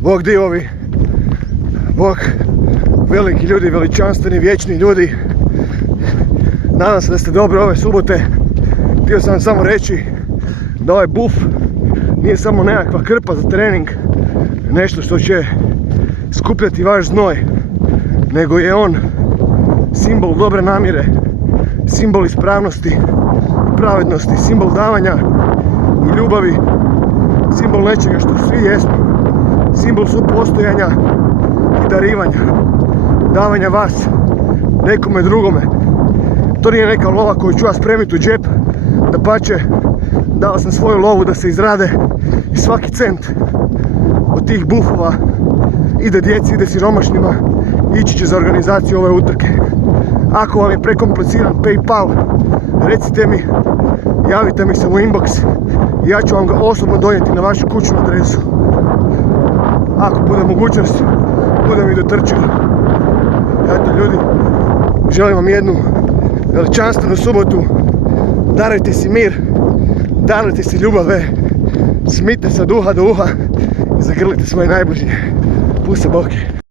Bog divovi, Bog veliki ljudi, veličanstveni, vječni ljudi. Nadam se da ste dobro ove subote. Htio sam vam samo reći da ovaj buf nije samo nekakva krpa za trening, nešto što će skupljati vaš znoj, nego je on simbol dobre namjere, simbol ispravnosti, pravednosti, simbol davanja i ljubavi, simbol nečega što svi jesmo, simbol supostojanja i darivanja, davanja vas nekome drugome. To nije neka lova koju ću ja spremiti u džep, dapače, dao sam svoju lovu da se izrade i svaki cent od tih bufova ide djeci, ide siromašnima, ići će za organizaciju ove utrke. Ako vam je prekompliciran PayPal, recite mi, javite mi se u inbox i ja ću vam ga osobno donijeti na vašu kućnu adresu. Ako bude mogućnost, budem i dotrčio. Eto ljudi, želim vam jednu veličanstvenu subotu. Darujte si mir, darujte si ljubave, smijte se od uha do uha i zagrlite svoje najbližnje. Puse boke.